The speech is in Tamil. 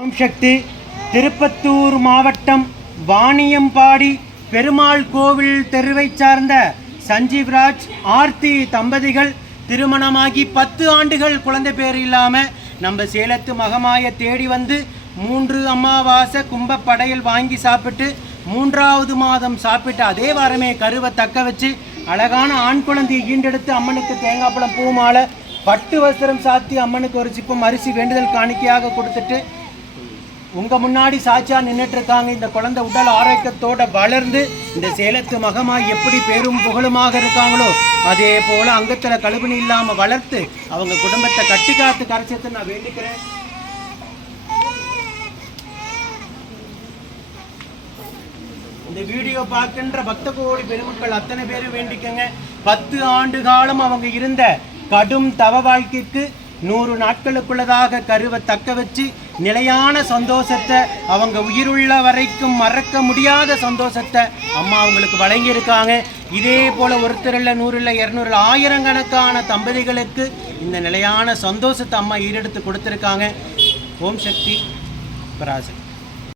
ஓம் சக்தி. திருப்பத்தூர் மாவட்டம் வாணியம்பாடி பெருமாள் கோவில் தெருவை சார்ந்த சஞ்சீவ்ராஜ் ஆர்த்தி தம்பதிகள் திருமணமாகி பத்து ஆண்டுகள் குழந்தை பேர் இல்லாமல் நம்ம சேலத்து மகமாய தேடி வந்து மூன்று அமாவாசை கும்பப்படையல் வாங்கி சாப்பிட்டு மூன்றாவது மாதம் சாப்பிட்டு அதே வாரமே கருவை தக்க வச்சு அழகான ஆண் குழந்தையை ஈண்டெடுத்து அம்மனுக்கு தேங்காய் பழம் பூ மாலை பட்டு வஸ்திரம் சாத்தி அம்மனுக்கு ஒரு சிப்பம் அரிசி வேண்டுதல் காணிக்கையாக கொடுத்துட்டு உங்க முன்னாடி சாட்சியா நின்றுட்டு இருக்காங்க இந்த குழந்தை உடல் ஆரோக்கியத்தோட வளர்ந்து இந்த சேலத்து மகமா எப்படி பெரும் புகழுமாக இருக்காங்களோ அதே போல அங்கத்துல கழுகுனி இல்லாம வளர்த்து அவங்க குடும்பத்தை கட்டி காத்து கரைச்சத்தை நான் வேண்டிக்கிறேன். இந்த வீடியோ பார்க்கின்ற பக்த கோடி பெருமக்கள் அத்தனை பேரும் வேண்டிக்கங்க. பத்து ஆண்டு காலம் அவங்க இருந்த கடும் தவ வாழ்க்கைக்கு நூறு நாட்களுக்குள்ளதாக கருவை தக்க வச்சு நிலையான சந்தோஷத்தை அவங்க உயிருள்ள வரைக்கும் மறக்க முடியாத சந்தோஷத்தை அம்மா அவங்களுக்கு வழங்கியிருக்காங்க. இதே போல் ஒருத்தர் இல்லை இரநூறுல இரநூறு ஆயிரக்கணக்கான தம்பதிகளுக்கு இந்த நிலையான சந்தோஷத்தை அம்மா ஈடெடுத்து கொடுத்துருக்காங்க. ஓம் சக்தி பராசக்தி.